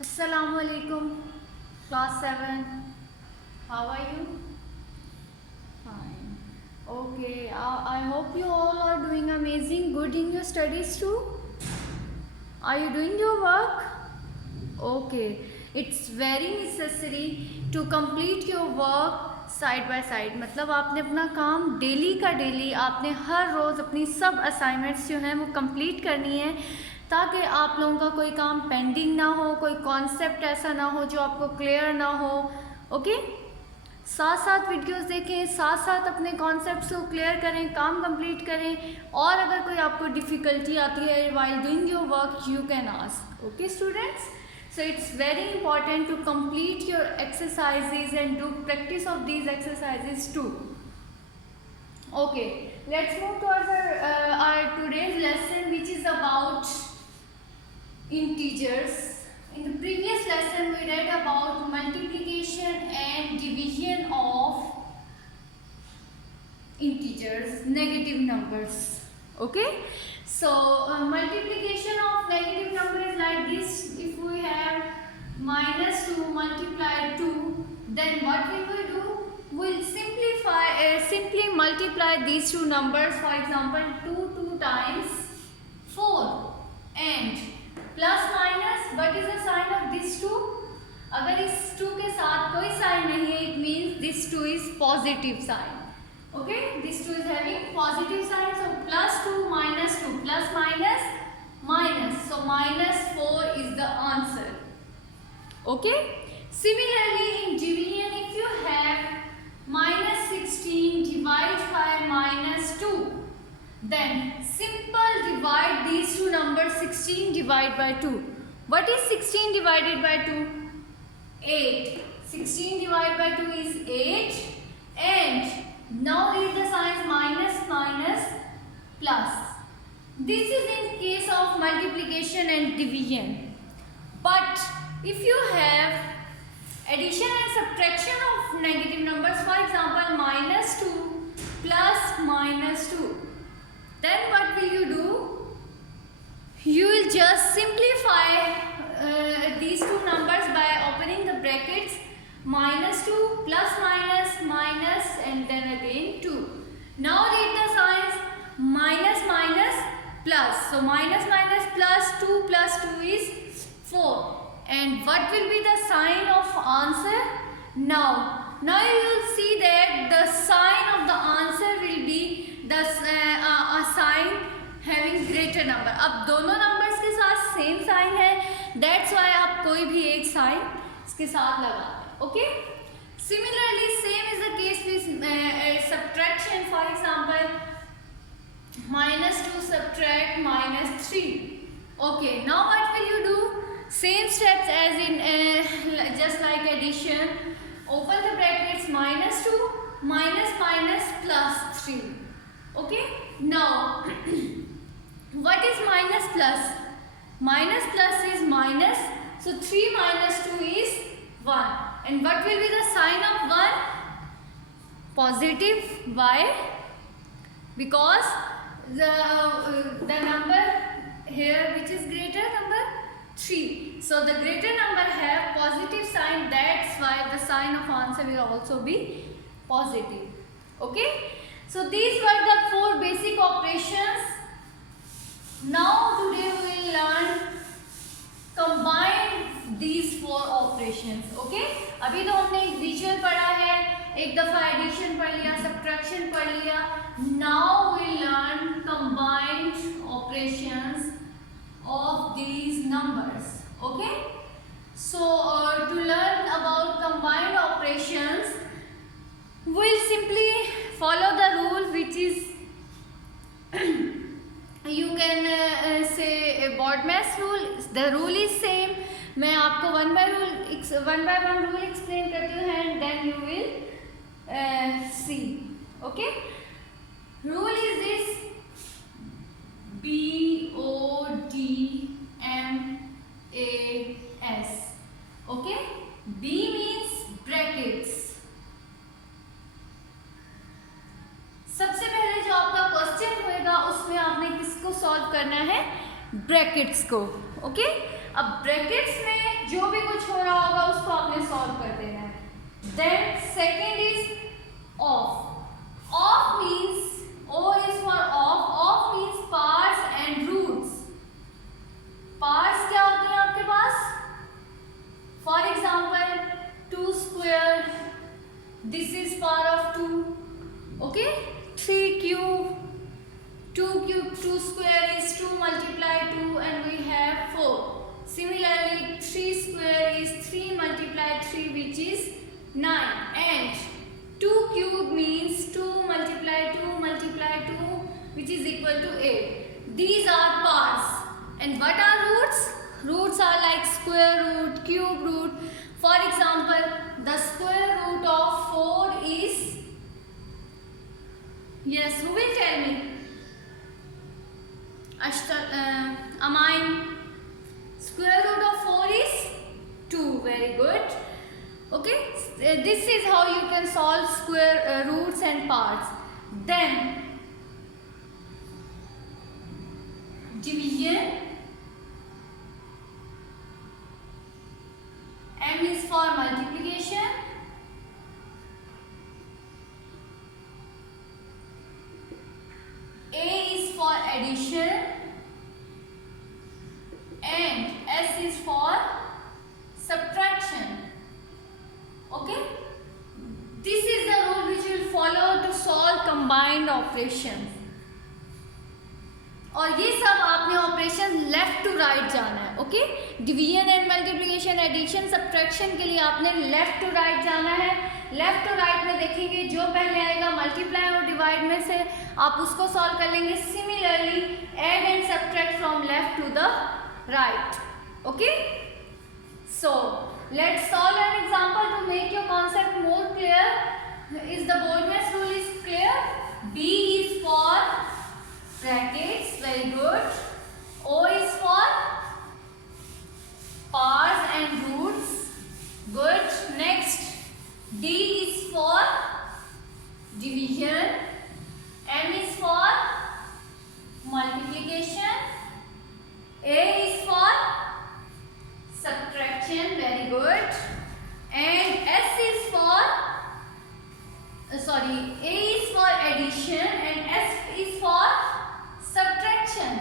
Assalamualaikum, class 7. How are you? Fine. Okay, I hope you all are doing amazing, good in your studies too. Are you doing your work? Okay, it's very necessary to complete your work side by side. मतलब आपने अपना काम daily का daily आपने हर रोज़ अपनी सब assignments जो हैं वो कंप्लीट करनी है, ताकि आप लोगों का कोई काम पेंडिंग ना हो, कोई कॉन्सेप्ट ऐसा ना हो जो आपको क्लियर ना हो. ओके, साथ साथ वीडियोस देखें, साथ साथ अपने कॉन्सेप्ट्स को क्लियर करें, काम कंप्लीट करें. और अगर कोई आपको डिफ़िकल्टी आती है while doing your work, you can ask. Okay students, so it's very important to complete your exercises and do practice of these exercises too. Okay, let's move towards our today's lesson, which is about integers. In the previous lesson we read about multiplication and division of integers, negative numbers. Okay, so multiplication of negative number is like this. If we have minus 2 multiplied 2, then what we will do? We'll simply multiply these two numbers. For example, 2 times 4 and plus minus. What is the sign of this 2? अगर इस 2 के साथ कोई sign नहीं है, it means this 2 is positive sign. Okay, this 2 is having positive sign. So plus 2 minus 2 plus minus minus. So minus 4 is the answer. Okay. Similarly, in division, if you have minus 16 divided by minus 2, then simple divide these two numbers. 16 divided by 2. What is 16 divided by 2? 8. 16 divided by 2 is 8. And now read the signs minus minus plus. This is in case of multiplication and division. But if you have addition and subtraction of negative numbers, for example minus 2 plus minus 2, then what will you do? You will just simplify these two numbers by opening the brackets. Minus 2 plus minus minus and then again 2. Now read the signs minus minus plus. So minus minus plus 2 plus 2 is 4. And what will be the sign of answer? Now you will see that the sign of the answer will be the a sign having greater number. अब दोनों numbers के साथ same sign है, that's why आप कोई भी एक sign इसके साथ लगा. Okay. Similarly, same is the case with subtraction. For example, minus 2 subtract minus 3. Okay. Now what will you do? Same steps as in just like addition. Open the brackets minus 2 minus minus plus 3. Okay. Now what is minus plus? Minus plus is minus. So 3 minus 2 is 1. And what will be the sign of 1? Positive. Why? Because the number here which is greater, number 3. So the greater number have positive sign. That's why the sign of answer will also be positive. Okay. So these were the 4 basic operations. Now today we will learn combine these 4 operations. Okay. अभी तो हमने visual पढ़ा है, एक दफा addition पढ़ लिया, subtraction पढ़ लिया. Now we learn combined operations of these numbers. Okay. So to learn about combined operations, we'll simply follow the rule which is you can say BODMAS rule. The rule is same. मैं आपको one by one rule explain करती हूँ and then you will see. Okay. Rule is this: BODMAS. Okay. B means brackets. सबसे पहले जो आपका question होएगा उसमें आपने किसको सॉल्व करना है? ब्रैकेट्स को. ओके. अब ब्रैकेट्स में जो भी Then second is off. Off means, O is for off. Off means parts and roots. Parts क्या होते हैं आपके पास? For example, 2 square. This is part of 2. Okay? 3 cube. 2 cube, 2 square is 2 multiply 2 and we have 4. Similarly, 3 square is 3 multiply 3 which is 9. And 2 cube means 2 multiply 2 multiply 2 which is equal to 8. These are parts. And what are roots? Roots are like square root, cube root. For example, the square root of 4 is, yes, who will tell me? Amine. Square root of 4 is 2. Very good. Okay. This is how you can solve square roots and parts. Then division. M is for multiplication. A is for addition. And S is for subtraction. Okay? This is the rule which we will follow to solve combined operations. और ये सब आपने operation left to right जाना है. Okay? Division and multiplication, addition, subtraction के लिए आपने left to right जाना है. लेफ्ट टू राइट में देखेंगे जो पहले आएगा मल्टीप्लाई और डिवाइड में से आप उसको सॉल्व कर लेंगे. Similarly add and subtract from left to the right. Okay? So let's solve an example to make your concept more clear. Is the boldness rule is clear? B is for brackets. Very good. O is for parts and roots. Good. Next, D is for division. M is for multiplication. A is for subtraction. Very good. And S is for A is for addition and S is for subtraction.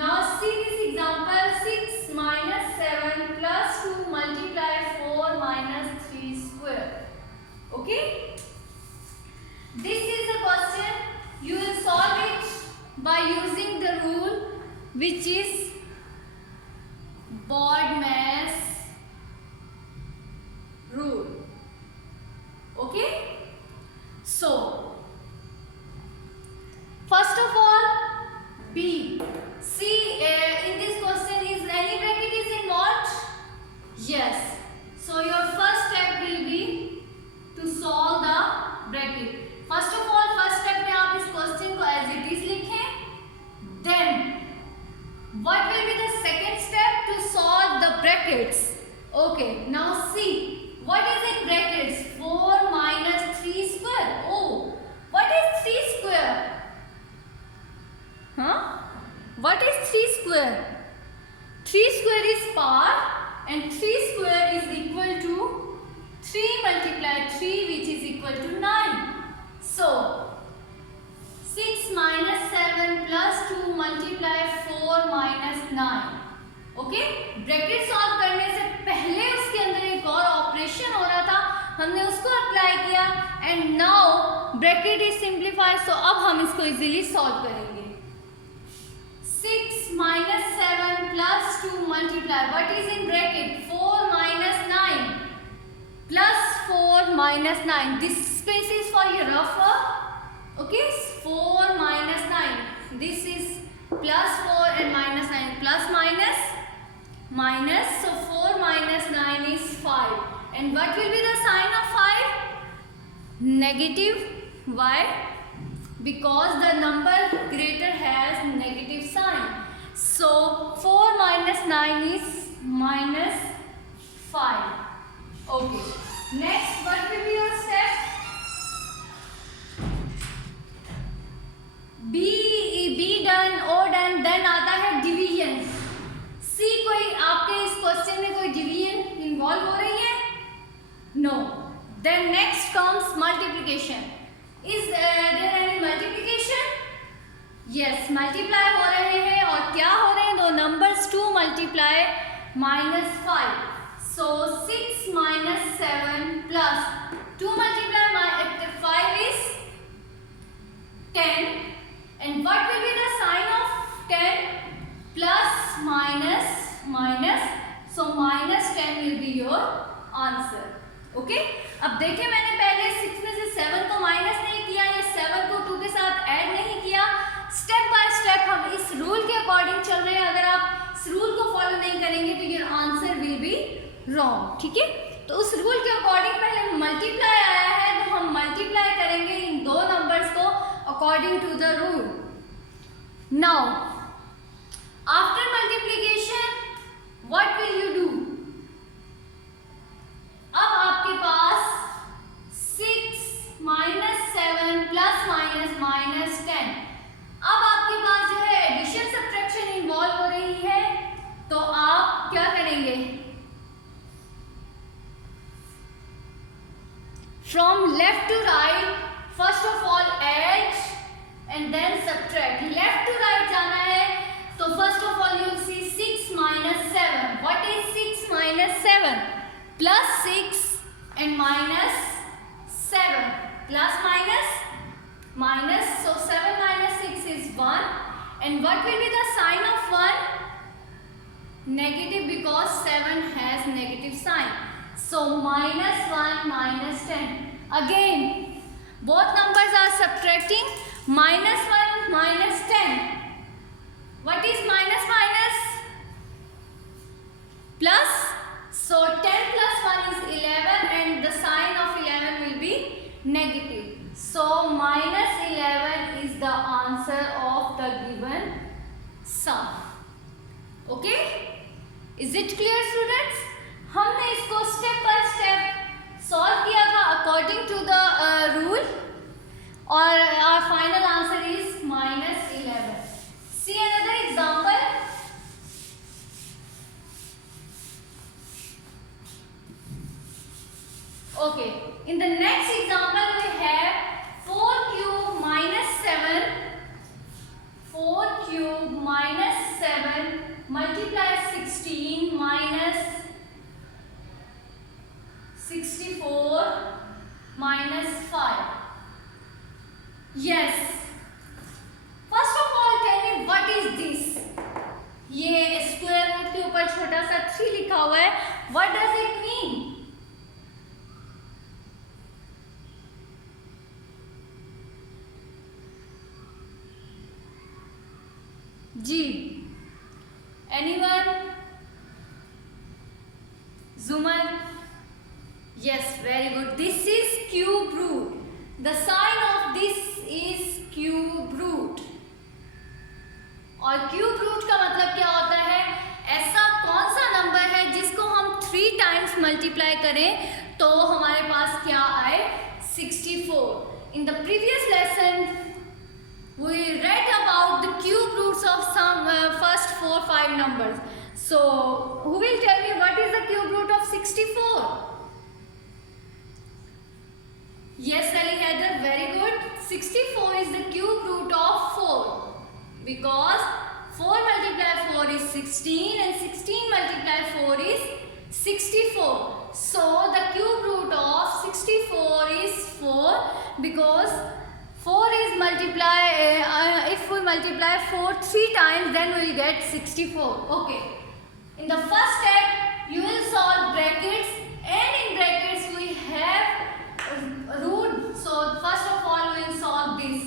Now see this example. 6 minus 7 plus 2 multiply 4 minus 3 square. Okay? This is the question. You will solve it by using the rule which is BODMAS rule. Okay? So, first of all, B. See, in this question, is any bracket is involved? Yes. So, your first step will be to solve the bracket. First of all, first step में आप इस question को as it is लिखें. Then, what will be the second step to solve the brackets? Okay. Now see, what is in brackets? 4 minus 3 square. Oh, what is 3 square? Huh? What is 3 square? 3 square is part and 3 square is equal to 3 multiply 3 which is equal to 9. So, 6 minus 7 plus 2 multiply 4 minus 9. Okay? Bracket solve करने से पहले उसके अंदर एक और operation हो रहा था, हमने उसको अप्लाई किया and now bracket is simplified. So अब हम इसको इजीली सॉल्व करेंगे. 6 minus 7 plus 2 multiply. What is in bracket? 4 minus 9 plus 4 minus 9. This space is for your rough work. Okay? 4 minus 9. This is plus 4 and minus 9. Plus minus minus. So 4 minus 9 is 5. And what will be the sign of 5? Negative. Why? Because the number greater has negative sign. So 4 minus 9 is minus 5. Okay. Next, what will be your step? B done, O done. Then आता है division. C कोई आपके इस question में कोई division involve हो रही है? नो. मल्टीप्लाई हो रहे हैं और क्या हो रहे हैं, दो numbers 2 multiply -5. So 6 minus 7 plus 2 multiply 5 is 10. And what will be the sign of 10? Plus minus. So -10 will be your answer. Okay? अब देखिए मैंने पहले 6 में से 7 को माइनस नहीं किया या 7 को 2 के साथ ऐड नहीं किया. स्टेप बाय स्टेप हम इस रूल के अकॉर्डिंग चल रहे हैं. अगर आप इस रूल को फॉलो नहीं करेंगे तो your answer will be wrong. ठीक है, तो उस रूल के अकॉर्डिंग पहले मल्टीप्लाई आया है तो हम मल्टीप्लाई करेंगे इन दो नंबर्स को according to the rule. Now after multiplication what will you do? अब आपके पास 6 minus 7 plus minus 10. अब आपके पास जो है एडिशन सब्ट्रैक्शन इन्वॉल्व हो रही है, तो आप क्या करेंगे? From left to right, first of all add and then subtract. Left to right जाना है, तो first of all you will see 6 minus 7. What is 6 minus 7? Plus 6 and minus 7. Plus minus. So 7 minus 6 is 1. And what will be the sign of 1? Negative, because 7 has negative sign. So -1 -10. Again, both numbers are subtracting. -1 -10. What is minus? Plus. So 10 plus 1 is 11 and the sign of 11 will be negative. So -11 is the answer of the given sum. Okay? Is it clear, students? हमने इसको step by step solve किया था अकॉर्डिंग to the रूल और our final answer is -11. See another example. Okay, in the next example we have 4 cube minus 7. 4 cube minus 7 multiply 16 minus 64 minus 5. Yes. First of all tell me what is this? ये square root के ऊपर छोटा सा 3 लिखा हुआ है. What does it mean? Ji, anyone? Zuman? Yes, very good. This is cube root. The sign of this is cube root. और cube root का मतलब क्या होता है? ऐसा कौन सा नंबर है जिसको हम 3 times मल्टीप्लाई करें तो हमारे पास क्या आए? 64. In the previous lesson we read about the cube roots of some first 4-5 numbers. So who will tell me what is the cube root of 64? Yes, Ali Heather, very good. 64 is the cube root of 4 because 4 multiply 4 is 16 and 16 multiply 4 is 64. So the cube root of 64 is 4 because 4 is multiply, if we multiply 4 3 times then we will get 64. Okay. In the first step you will solve brackets and in brackets we have root. So first of all we will solve this.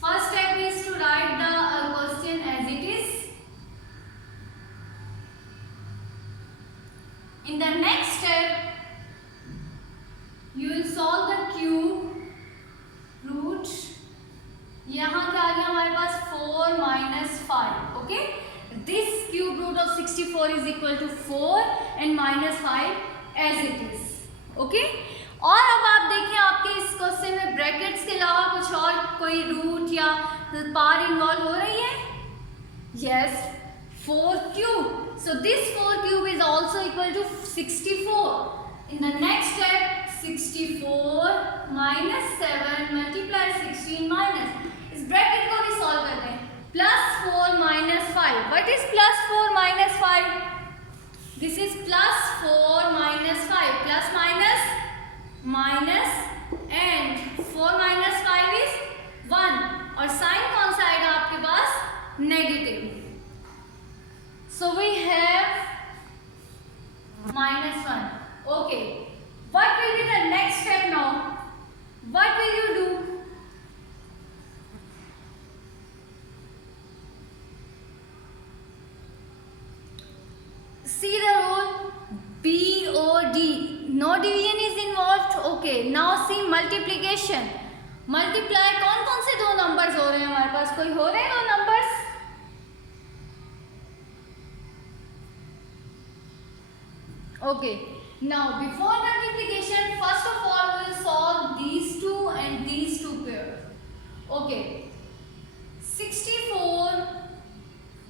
First step is to write the question as it is. In the next step you will solve the cube root. यहाँ क्या आ गया हमारे पास 4 minus 5. Okay, this cube root of 64 is equal to 4 and -5 as it is. Okay, और अब आप देखिए आपके इस क्वेश्चन में ब्रैकेट्स के अलावा कुछ और कोई रूट या पार इन्वॉल्व हो रही है? Yes, 4 cube. So this 4 cube is also equal to 64. In the next step 64 minus 7 multiply 16 minus. इस ब्रैकेट को भी सॉल्व करते हैं. plus 4 minus 5. What is plus 4 minus 5? This is plus 4 minus 5. Plus minus minus and 4 minus 5 is 1. और sign कौन सा आएगा आपके पास? Negative. So we have minus 1. Okay. What will be the next step now? What will you do? See the rule BOD. No division is involved. Okay. Now see multiplication. Multiply कौन से दो numbers हो रहे हैं हमारे पास? कोई हो रहे हैं दो numbers? Okay. Now before multiplication, first of all we will solve these two and these two pairs. Okay. 64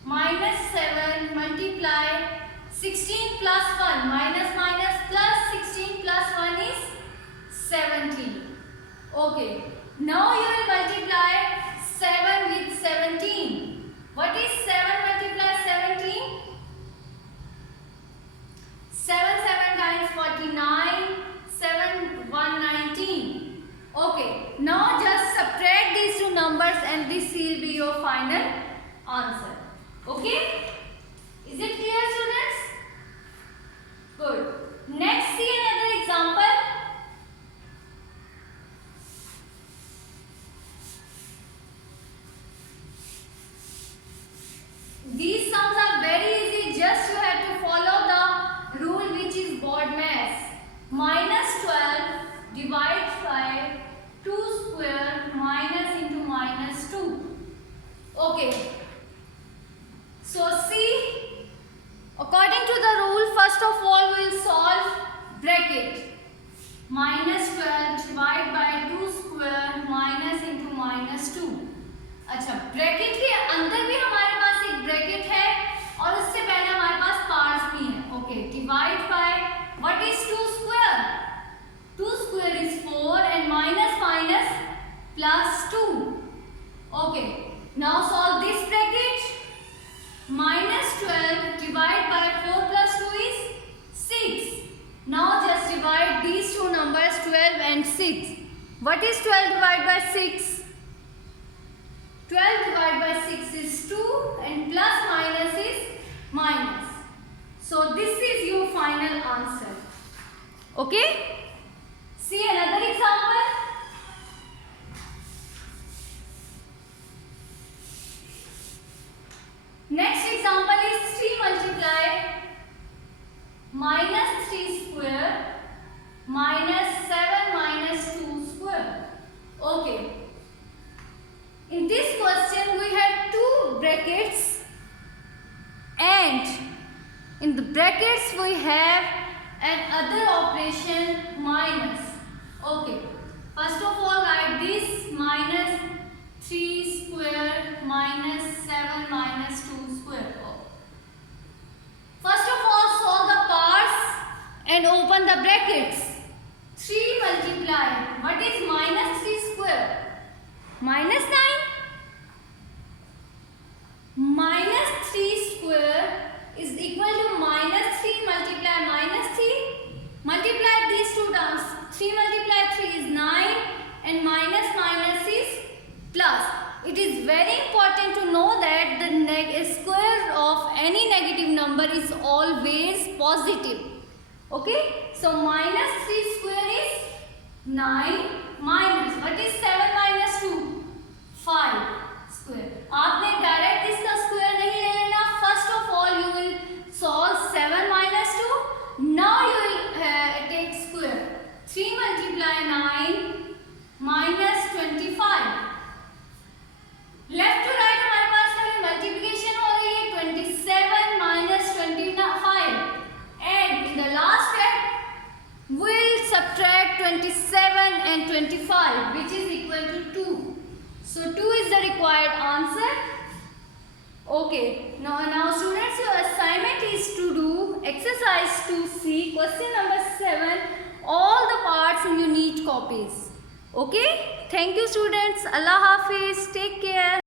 minus 7 multiply 16 plus 1 minus minus plus 16 plus 1 is 17. Okay. Now you will multiply 7 with 17. What is 7 multiply 17? 7 7 times 49, 7 1 19. Okay. Now just subtract these two numbers and this will be your final answer. Okay. Is it clear, students? Good. Next, see another example. These sums are very easy. Just you have to follow the rule which is board mass. Minus 12 divided by 2 square minus into minus 2. Okay. So see, according to the rule, first of all we will solve bracket. Minus 12 divided by 2 square minus into minus 2. अच्छा, bracket के अंदर भी हमारे पास एक bracket है और उससे पहले हमारे पास पार्ट्स भी हैं. Okay. Divide by what is 2 square? 2 square is 4 and minus minus plus 2. Okay. Now solve this bracket. Minus 12 divided by 4 plus 2 is 6. Now just divide these two numbers 12 and 6. What is 12 divided by 6? 12 divided by 6 is 2 and plus minus is minus. So this is your final answer. Okay? See another example. Next example is 3 multiply minus 3 square minus 7 minus 2 square. Okay. In this question we have two brackets and in the brackets we have another operation minus. Okay. First of all write this minus 3 square minus 7 minus 2 square. First of all solve the parts and open the brackets. 3 multiply. What is minus 3 square? Minus 9. Minus 3 square is equal to minus 3 multiply minus 3. Multiply these two terms. 3 multiply 3 is 9 and minus minus is plus. It is very important to know that the square of any negative number is always positive. Okay? So minus 3 square is 9 minus. What is 7 minus 2? 5 square. आपने direct इसका square नहीं ले लेना. First of all you will solve 7 minus 2. Now you will take square. 3 multiply 9 minus 25. Left to right हमारे पास में multiplication हो रही है. 27 minus 25 and in the last step we will subtract 27 and 25 which is equal to 2. So 2 is the required answer. Okay. Now students, your assignment is to do exercise 2C question number 7. All the parts in your neat copies. Okay. Thank you students. Allah Hafiz. Take care.